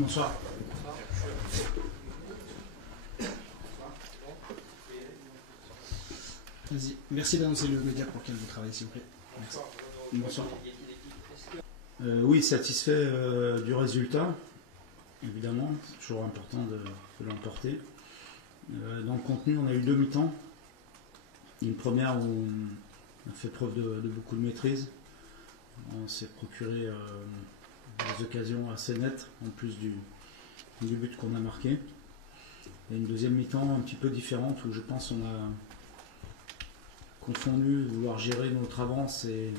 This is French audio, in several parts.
Bonsoir. Vas-y. Merci d'annoncer le média pour lequel vous travaillez, s'il vous plaît. Merci. Bonsoir. Oui, satisfait du résultat, évidemment. C'est toujours important de l'emporter. Dans le contenu, on a eu deux mi-temps. Une première où on a fait preuve de beaucoup de maîtrise. On s'est procuré des occasions assez nettes, en plus du but qu'on a marqué. Et une deuxième mi-temps un petit peu différente, où je pense qu'on a confondu vouloir gérer notre avance et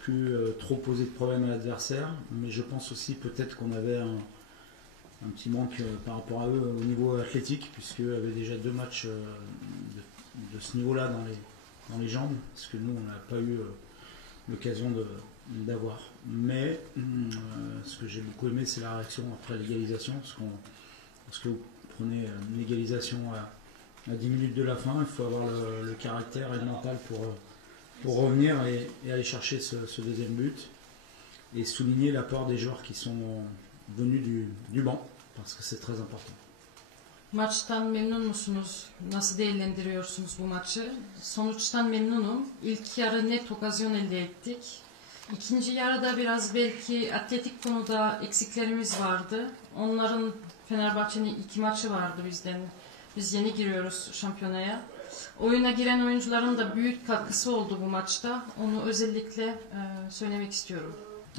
plus trop poser de problème à l'adversaire. Mais je pense aussi peut-être qu'on avait un petit manque par rapport à eux au niveau athlétique, puisqu'eux avaient déjà deux matchs de ce niveau-là dans les jambes, parce que nous, on n'a pas eu l'occasion d'avoir. Mais ce que j'ai beaucoup aimé, c'est la réaction après l'égalisation, parce que vous prenez une égalisation à 10 minutes de la fin, il faut avoir le caractère et le mental pour revenir et aller chercher ce deuxième but, et souligner l'apport des joueurs qui sont venus du banc, parce que c'est très important. Maçtan memnun musunuz? Nasıl değerlendiriyorsunuz bu maçı? Sonuçtan memnunum. İlk yarı net okazyon elde ettik. İkinci yarıda biraz belki atletik konuda eksiklerimiz vardı. Onların Fenerbahçe'nin 2 maçı vardı bizden. Biz yeni giriyoruz şampiyonaya. Oyuna giren oyuncuların da büyük katkısı oldu bu maçta. Onu özellikle söylemek istiyorum.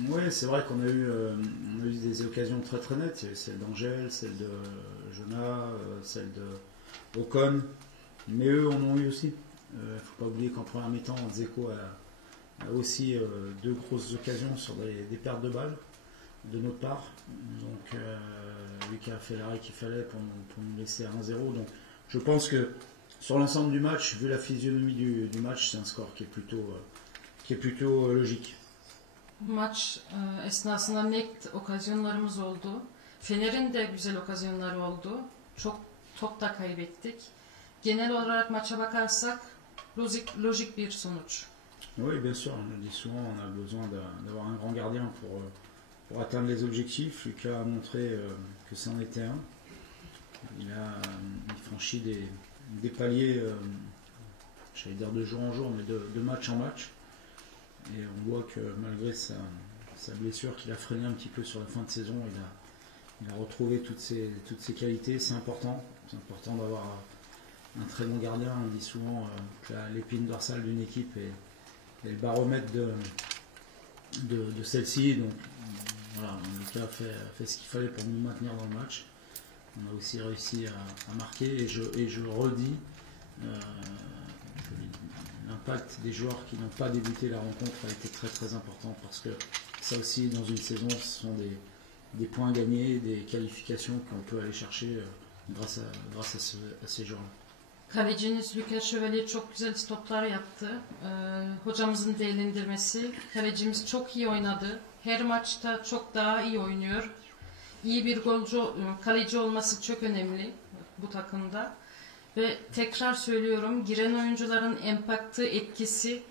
Oui, c'est vrai qu'on a eu des occasions très très nettes. Il y a eu celle d'Angèle, celle de Jonah, celle de Ocon, mais eux en ont eu aussi. Il ne faut pas oublier qu'en première mi-temps, Dzeko a aussi deux grosses occasions sur des pertes de balles de notre part. Donc lui qui a fait l'arrêt qu'il fallait pour nous laisser à 1-0. Donc je pense que sur l'ensemble du match, vu la physionomie du match, c'est un score qui est plutôt logique. Maç esnasında net okazyonlarımız oldu. Fener'in de güzel okazyonları oldu. Çok top da kaybettik. Genel olarak maça bakarsak lojik bir sonuç. Oui, bien sûr. On dit souvent on a besoin d'avoir un grand gardien pour atteindre les objectifs. Lucas a montré que c'en était un. Il franchit des paliers, j'allais dire de jour en jour, mais de match en match. Et on voit que malgré sa blessure qu'il a freiné un petit peu sur la fin de saison, il a retrouvé toutes ses qualités. C'est important d'avoir un très bon gardien. On dit souvent que l'épine dorsale d'une équipe est le baromètre de celle-ci. Donc voilà, Lucas a fait ce qu'il fallait pour nous maintenir dans le match. On a aussi réussi à marquer, et je redis l'impact des joueurs qui n'ont pas débuté la rencontre a été très très important, parce que ça aussi, dans une saison, ce sont des points gagnés, des qualifications qu'on peut aller chercher grâce à ces joueurs-là. Kaleciniz Lucas Chevalier çok güzel stoplar yaptı. Hocamızın değerlendirmesi, kalecimiz çok iyi oynadı. Her maçta çok daha iyi oynuyor. İyi bir kaleci olması çok önemli bu takımda. Ve tekrar söylüyorum, giren oyuncuların empaktı, etkisi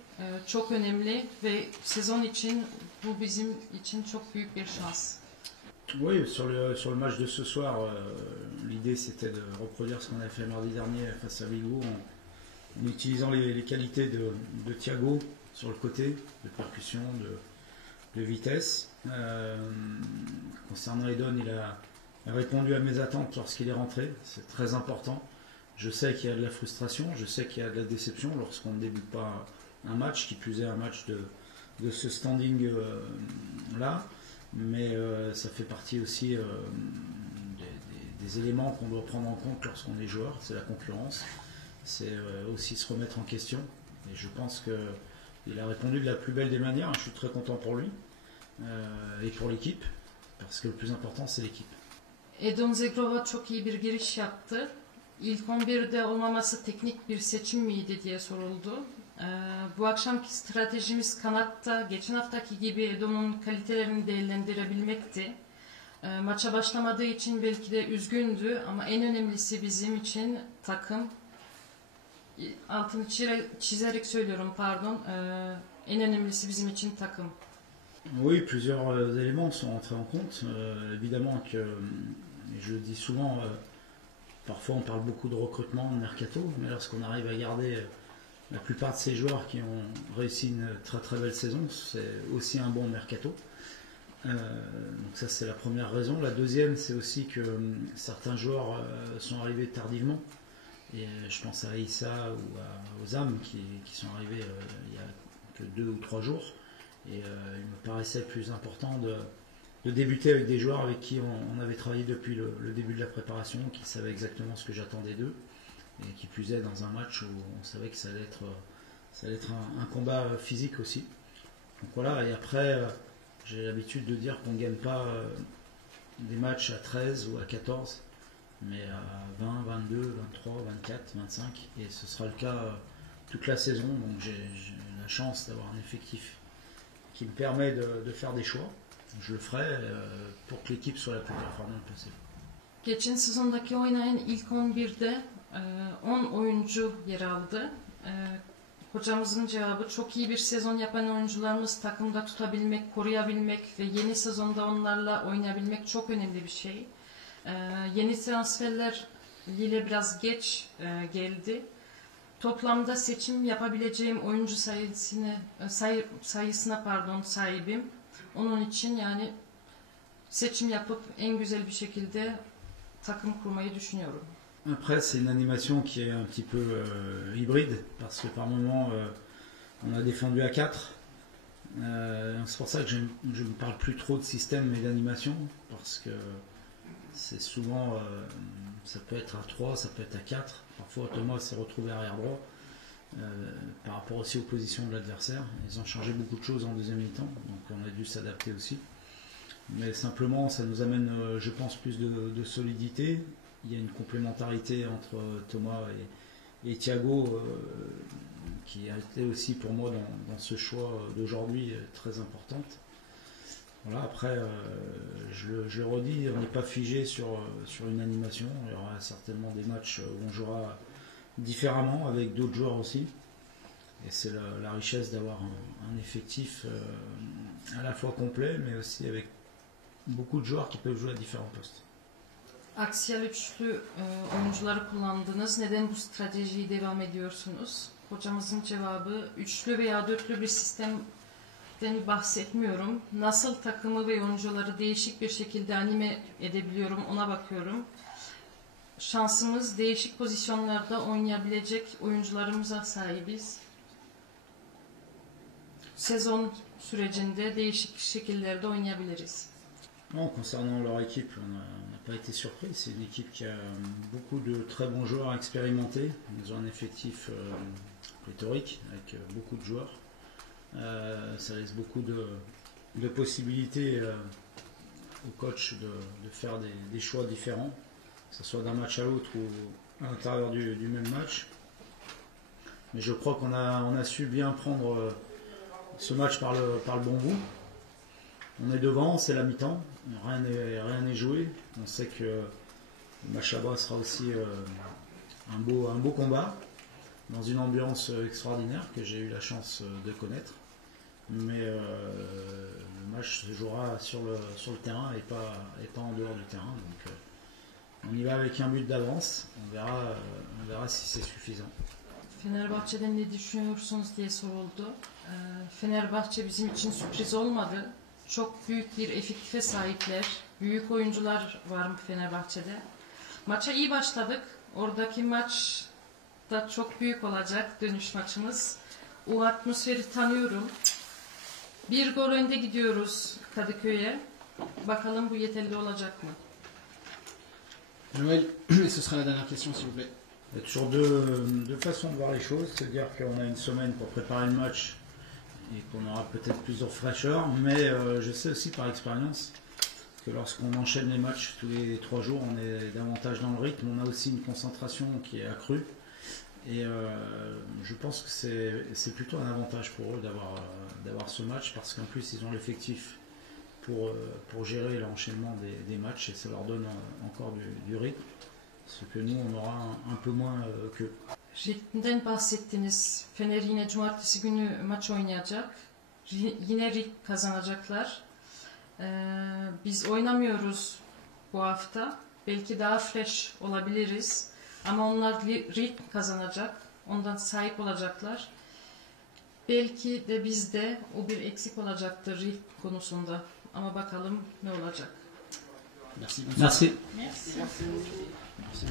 çok önemli ve sezon için bu bizim için çok büyük bir şans. Oui, sur le match de ce soir, l'idée c'était de reproduire ce qu'on avait fait mardi dernier face à Vigo, en utilisant les qualités de Thiago sur le côté, de percussion, de vitesse. Concernant Edon, il a répondu à mes attentes lorsqu'il est rentré, c'est très important. Je sais qu'il y a de la frustration, je sais qu'il y a de la déception lorsqu'on ne débute pas un match, qui plus est un match de ce standing-là, mais ça fait partie aussi des éléments qu'on doit prendre en compte lorsqu'on est joueur. C'est la concurrence, c'est aussi se remettre en question, et je pense qu'il a répondu de la plus belle des manières. Je suis très content pour lui et pour l'équipe, parce que le plus important c'est l'équipe. Edon Zegrova çok iyi bir giriş yaptı. İlk 11'de olmaması teknik bir seçim miydi diye soruldu. Bu akşamki stratejimiz kanatta geçen haftaki gibi Edon'un kalitelerini değerlendirebilmekti. Maça başlamadığı için belki de üzgündü, ama en önemlisi bizim için takım. Altını çizerek söylüyorum, pardon. En önemlisi bizim için takım. Oui, plusieurs éléments sont entrés en compte. Évidemment que, et je le dis souvent, parfois on parle beaucoup de recrutement, de mercato, mais lorsqu'on arrive à garder la plupart de ces joueurs qui ont réussi une très très belle saison, c'est aussi un bon mercato. Donc ça c'est la première raison. La deuxième c'est aussi que certains joueurs sont arrivés tardivement. Et je pense à Issa ou à Ozam qui sont arrivés il y a que 2 ou 3 jours. Et il me paraissait plus important de débuter avec des joueurs avec qui on avait travaillé depuis le début de la préparation, qui savaient exactement ce que j'attendais d'eux. Et qui plus est dans un match où on savait que ça allait être un combat physique aussi. Donc voilà, et après, j'ai l'habitude de dire qu'on ne gagne pas des matchs à 13 ou à 14, mais à 20, 22, 23, 24, 25, et ce sera le cas toute la saison. Donc j'ai la chance d'avoir un effectif qui me permet de faire des choix. Je le ferai pour que l'équipe soit la plus performante possible. Geçen sezondaki oynayan ilk 11'de 10 oyuncu yer aldı. Hocamızın cevabı çok iyi bir sezon yapan oyuncularımız takımda tutabilmek, koruyabilmek ve yeni sezonda onlarla oynayabilmek çok önemli bir şey. Yeni transferler Lille biraz geç geldi. Toplamda seçim yapabileceğim oyuncu sayısına sahibim. Onun için yani seçim yapıp en güzel bir şekilde takım kurmayı düşünüyorum. Après, c'est une animation qui est un petit peu hybride, parce que par moment, on a défendu à 4. C'est pour ça que je ne parle plus trop de système et d'animation, parce que c'est souvent, ça peut être à 3, ça peut être à 4. Parfois, Thomas s'est retrouvé arrière droit, par rapport aussi aux positions de l'adversaire. Ils ont changé beaucoup de choses en deuxième mi-temps, donc on a dû s'adapter aussi. Mais simplement, ça nous amène, je pense, plus de solidité. Il y a une complémentarité entre Thomas et Thiago qui a été aussi pour moi dans ce choix d'aujourd'hui très importante. Voilà, après, je le redis, on n'est pas figé sur une animation. Il y aura certainement des matchs où on jouera différemment avec d'autres joueurs aussi. Et c'est la richesse d'avoir un effectif à la fois complet, mais aussi avec beaucoup de joueurs qui peuvent jouer à différents postes. Aksiyel üçlü oyuncuları kullandınız. Neden bu stratejiyi devam ediyorsunuz? Hocamızın cevabı üçlü veya dörtlü bir sistemden bahsetmiyorum. Nasıl takımı ve oyuncuları değişik bir şekilde anime edebiliyorum ona bakıyorum. Şansımız değişik pozisyonlarda oynayabilecek oyuncularımıza sahibiz. Sezon sürecinde değişik şekillerde oynayabiliriz. Non, concernant leur équipe, on n'a pas été surpris. C'est une équipe qui a beaucoup de très bons joueurs expérimentés. Ils ont un effectif pléthorique avec beaucoup de joueurs. Ça laisse beaucoup de possibilités au coach de faire des choix différents, que ce soit d'un match à l'autre ou à l'intérieur du même match. Mais je crois qu'on a su bien prendre ce match par le bon bout. On est devant, c'est la mi-temps, rien n'est joué. On sait que le match là-bas sera aussi un beau combat, dans une ambiance extraordinaire que j'ai eu la chance de connaître. Mais le match se jouera sur le terrain et pas en dehors du terrain. Donc on y va avec un but d'avance, on verra si c'est suffisant. Fenerbahçe'den ne düşünüyorsunuz diye soruldu. Fenerbahçe bizim için sürpriz olmadı. Çok büyük bir efektife sahipler. Büyük oyuncular var Fenerbahçe'de. Maça iyi başladık. Oradaki maç da çok büyük olacak dönüş maçımız. O atmosferi tanıyorum. Bir gol önde gidiyoruz Kadıköy'e. Bakalım bu yeterli olacak mı? Joël, ce sera la dernière question s'il vous plaît. Il y a toujours deux façons de voir les choses, c'est-à-dire qu'on a une semaine pour préparer le match et qu'on aura peut-être plus de fraîcheur, mais je sais aussi par expérience que lorsqu'on enchaîne les matchs tous les 3 jours, on est davantage dans le rythme, on a aussi une concentration qui est accrue, et je pense que c'est plutôt un avantage pour eux d'avoir ce match, parce qu'en plus ils ont l'effectif pour gérer l'enchaînement des matchs, et ça leur donne encore du rythme, ce que nous on aura un peu moins qu'eux. Ritmden bahsettiniz. Fener yine cumartesi günü maç oynayacak. Yine lig kazanacaklar. Biz oynamıyoruz bu hafta. Belki daha fresh olabiliriz. Ama onlar lig kazanacak. Ondan sahip olacaklar. Belki de bizde o bir eksik olacaktır lig konusunda. Ama bakalım ne olacak. Merci. Merci. Merci. Merci.